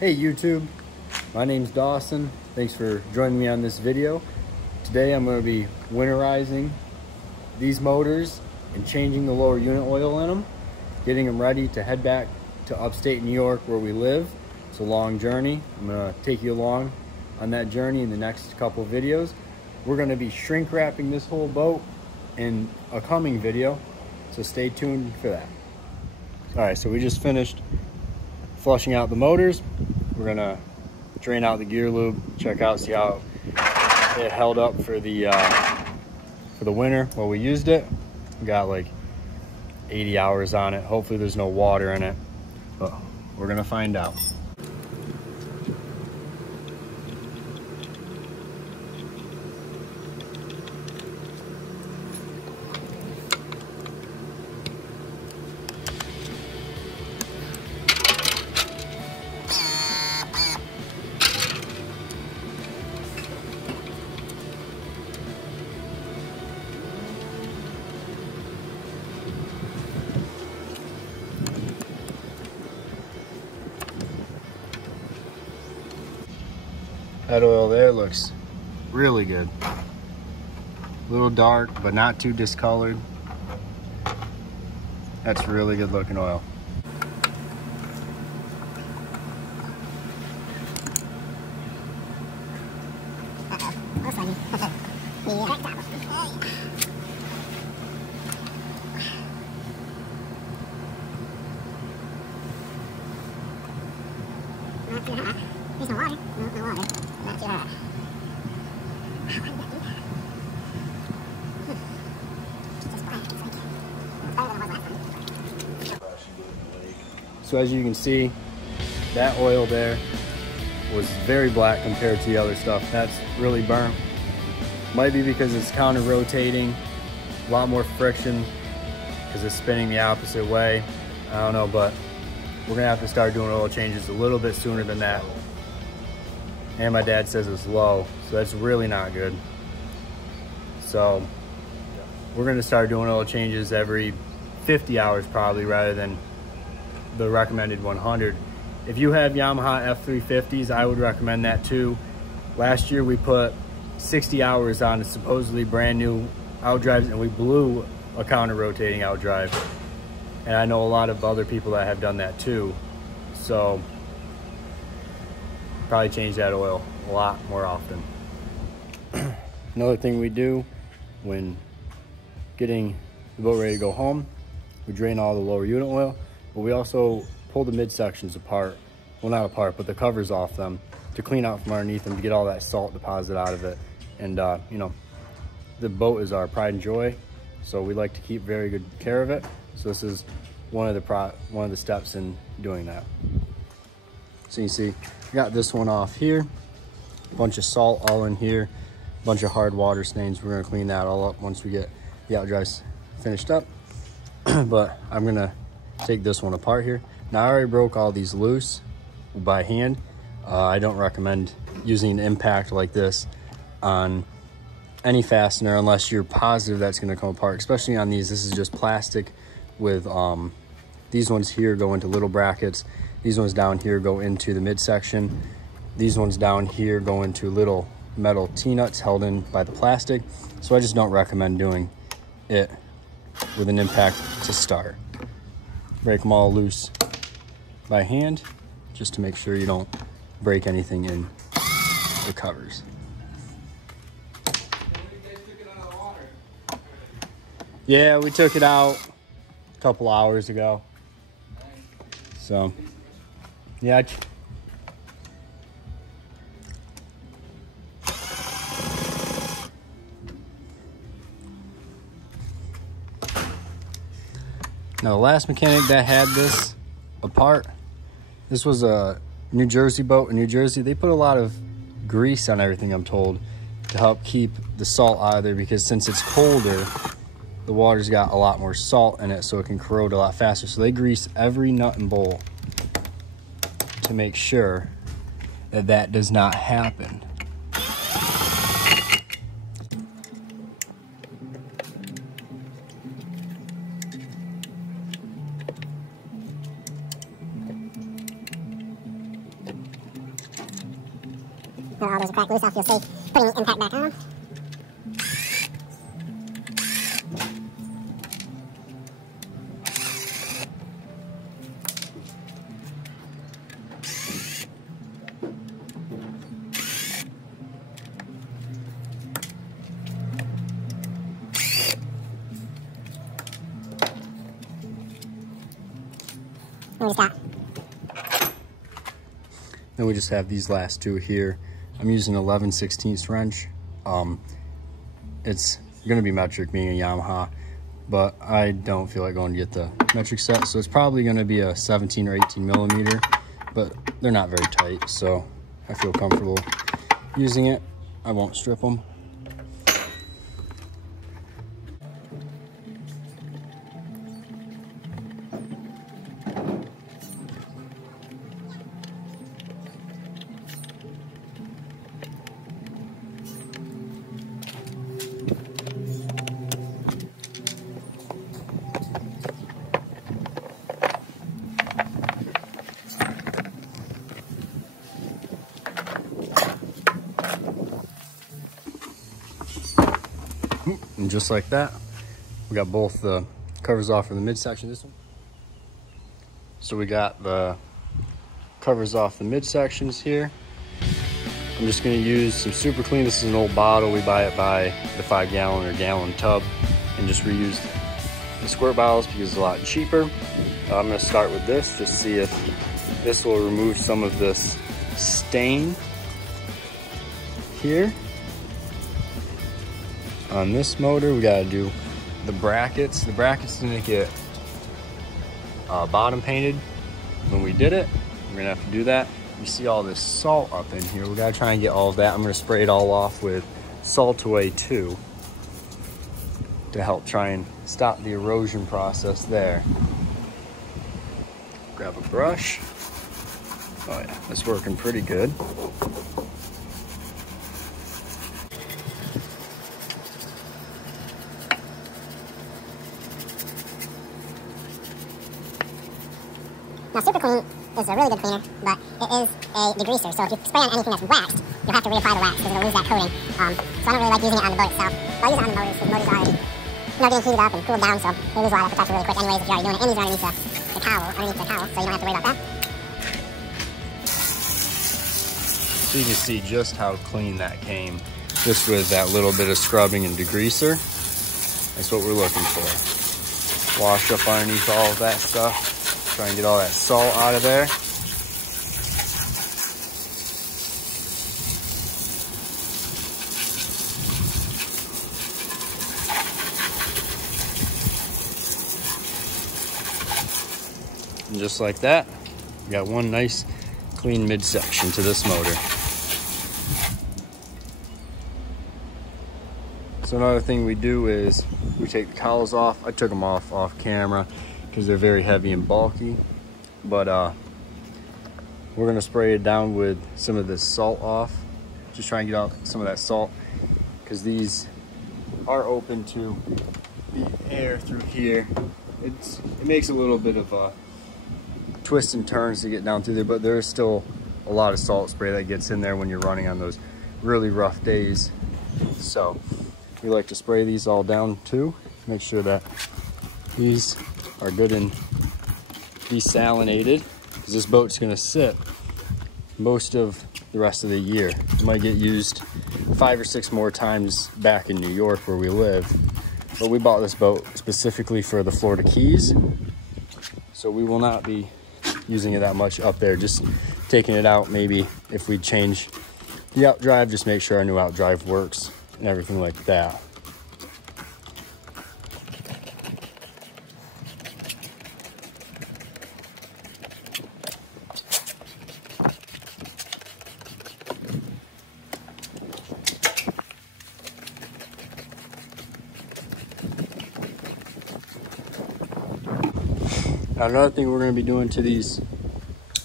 Hey YouTube, my name's Dawson. Thanks for joining me on this video. Today I'm going to be winterizing these motors and changing the lower unit oil in them, getting them ready to head back to upstate New York where we live. It's a long journey. I'm going to take you along on that journey in the next couple videos. We're going to be shrink wrapping this whole boat in a coming video, so stay tuned for that. Alright, so we just finished flushing out the motors. We're gonna drain out the gear lube, check out, see how it held up for the winter while we used it. We got like 80 hours on it. Hopefully there's no water in it, but we're gonna find out. That oil there looks really good. A little dark, but not too discolored. That's really good looking oil. Not too hot. There's no water. No water. Not too hot. So as you can see, that oil there was very black compared to the other stuff. That's really burnt. Might be because it's counter rotating, a lot more friction because it's spinning the opposite way. I don't know, but we're gonna have to start doing oil changes a little bit sooner than that. And my dad says it's low, so that's really not good. So we're gonna start doing oil changes every 50 hours probably, rather than the recommended 100. If you have Yamaha F350s, I would recommend that too. Last year we put 60 hours on a supposedly brand new outdrives, and we blew a counter rotating outdrive. And I know a lot of other people that have done that too. So probably change that oil a lot more often. Another thing we do when getting the boat ready to go home, we drain all the lower unit oil, but we also pull the midsections apart. Well, not apart, but the covers off them to clean out from underneath them, to get all that salt deposit out of it. And you know, the boat is our pride and joy, so we like to keep very good care of it. So this is one of the steps in doing that. So you see, I got this one off here, a bunch of salt all in here, a bunch of hard water stains. We're gonna clean that all up once we get the outdrives finished up. But I'm gonna take this one apart here. Now I already broke all these loose by hand. I don't recommend using an impact like this on any fastener unless you're positive that's gonna come apart, especially on these. This is just plastic with these ones here go into little brackets. These ones down here go into the midsection. These ones down here go into little metal T-nuts held in by the plastic. So I just don't recommend doing it with an impact to start. Break them all loose by hand, just to make sure you don't break anything in the covers. Yeah, we took it out a couple hours ago. So, yeah. Now the last mechanic that had this apart, this was a New Jersey boat in New Jersey. They put a lot of grease on everything, I'm told, to help keep the salt out of there, because since it's colder, the water's got a lot more salt in it, so it can corrode a lot faster. So they grease every nut and bolt to make sure that that does not happen. Oh, there's a crack loose off. You'll see putting the impact back on. Then we just have these last two here. I'm using 11/16 wrench. It's gonna be metric being a Yamaha, but I don't feel like going to get the metric set. So it's probably gonna be a 17 or 18 millimeter, but they're not very tight. So I feel comfortable using it. I won't strip them. And just like that, we got both the covers off for the midsection. This one. So we got the covers off the midsections here. I'm just going to use some Super Clean. This is an old bottle. We buy it by the 5 gallon or gallon tub and just reuse the squirt bottles because it's a lot cheaper. I'm going to start with this, just see if this will remove some of this stain here. On this motor, we gotta do the brackets. The brackets didn't get bottom painted when we did it. We're gonna have to do that. You see all this salt up in here. We gotta try and get all of that. I'm gonna spray it all off with Salt Away 2 to help try and stop the erosion process there. Grab a brush. Oh yeah, that's working pretty good. Now, Super Clean is a really good cleaner, but it is a degreaser. So if you spray on anything that's waxed, you'll have to reapply the wax because it'll lose that coating. So I don't really like using it on the boat itself. But I'll use it on the motors because the motors are already, getting heated up and cooled down, so they lose a lot of pressure really quick anyways if you're already doing it. And these are underneath the cowl, so you don't have to worry about that. So you can see just how clean that came, just with that little bit of scrubbing and degreaser. That's what we're looking for. Wash up underneath all of that stuff. Try and get all that salt out of there. And just like that, we got one nice clean midsection to this motor. So another thing we do is we take the cowls off. I took them off camera because they're very heavy and bulky, but we're gonna spray it down with some of this salt off. Just try and get out some of that salt because these are open to the air through here. It makes a little bit of twists and turns to get down through there, but there is still a lot of salt spray that gets in there when you're running on those really rough days. So we like to spray these all down too. Make sure that these are good and desalinated because this boat's going to sit most of the rest of the year. It might get used 5 or 6 more times back in New York where we live, but we bought this boat specifically for the Florida Keys, so we will not be using it that much up there, just taking it out. Maybe if we change the outdrive, just make sure our new outdrive works and everything like that. Now, another thing we're going to be doing to these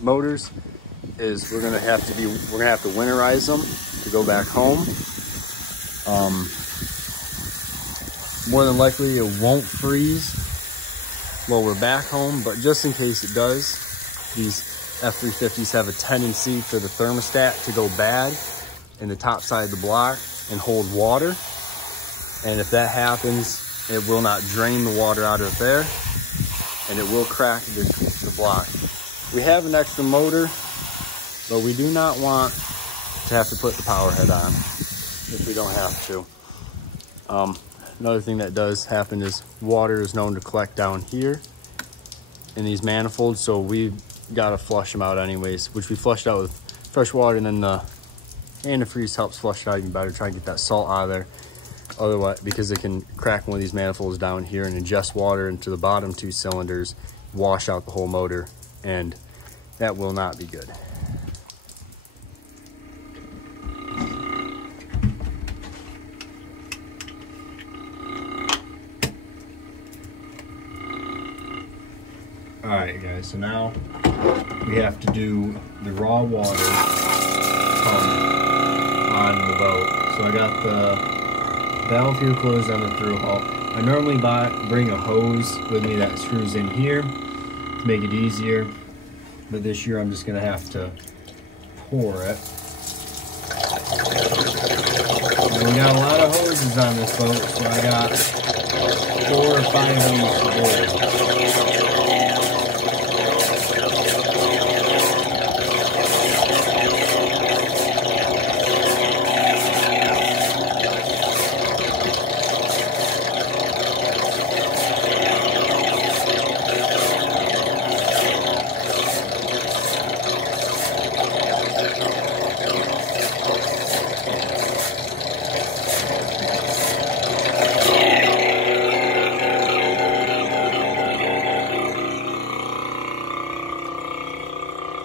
motors is we're going to have to winterize them to go back home. More than likely it won't freeze while we're back home, but just in case it does, these F350s have a tendency for the thermostat to go bad in the top side of the block and hold water. And if that happens, it will not drain the water out of there, and it will crack the block. We have an extra motor, but we do not want to have to put the power head on if we don't have to. Another thing that does happen is water is known to collect down here in these manifolds, so we've got to flush them out anyways, which we flushed out with fresh water, and then the antifreeze helps flush it out even better, try and get that salt out of there. Otherwise, because it can crack one of these manifolds down here and ingest water into the bottom two cylinders, wash out the whole motor, and that will not be good. All right, guys, so now we have to do the raw water pump on the boat. So I got the valve here closed on the through hull. I normally bring a hose with me that screws in here to make it easier, but this year I'm just gonna have to pour it. And we got a lot of hoses on this boat, so I got 4 or 5 of these to pour.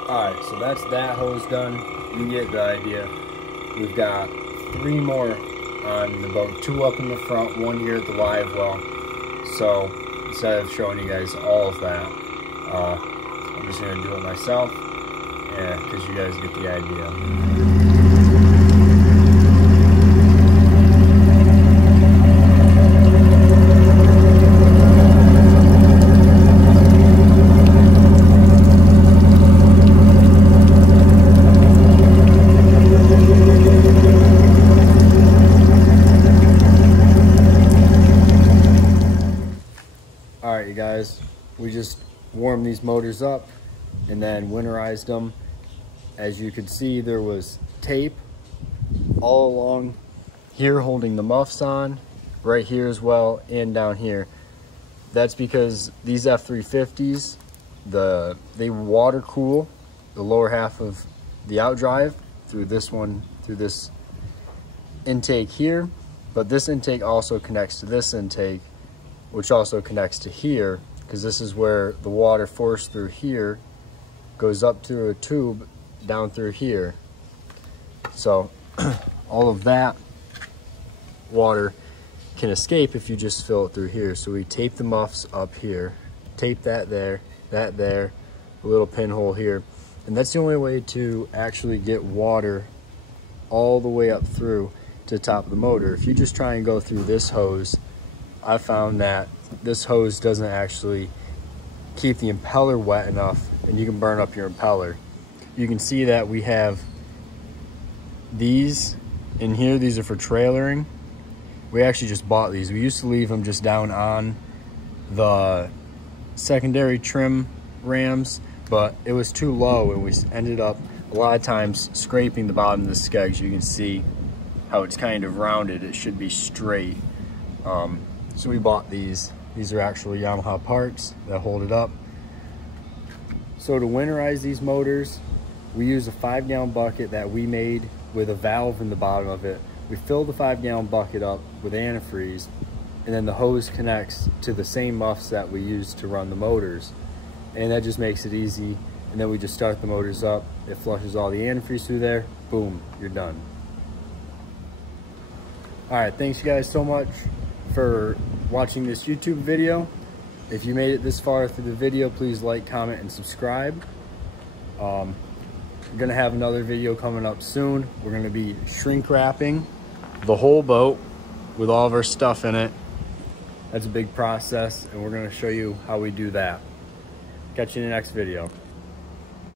Alright, so that's that hose done. You get the idea. We've got 3 more on the boat, 2 up in the front, 1 here at the live well. So instead of showing you guys all of that, I'm just going to do it myself, because you guys get the idea. Alright, you guys, we just warmed these motors up and then winterized them. As you can see, there was tape all along here holding the muffs on, right here as well, and down here. That's because these F350s, they water cool the lower half of the outdrive through this one, through this intake here, but this intake also connects to this intake, which also connects to here, because this is where the water forced through here goes up through a tube down through here. So all of that water can escape if you just fill it through here. So we tape the muffs up here, tape that there, a little pinhole here, and that's the only way to actually get water all the way up through to the top of the motor. If you just try and go through this hose, I found that this hose doesn't actually keep the impeller wet enough, and you can burn up your impeller. You can see that we have these in here. These are for trailering. We actually just bought these. We used to leave them just down on the secondary trim rams, but it was too low, and we ended up a lot of times scraping the bottom of the skegs. You can see how it's kind of rounded. It should be straight. So we bought these. These are actual Yamaha parts that hold it up. So to winterize these motors, we use a 5-gallon bucket that we made with a valve in the bottom of it. We fill the 5-gallon bucket up with antifreeze, and then the hose connects to the same muffs that we use to run the motors. And that just makes it easy. And then we just start the motors up. It flushes all the antifreeze through there. Boom, you're done. All right, thanks you guys so much for watching this YouTube video. If you made it this far through the video, please like, comment, and subscribe. We're gonna have another video coming up soon. We're gonna be shrink wrapping the whole boat with all of our stuff in it. That's a big process, and we're gonna show you how we do that. Catch you in the next video.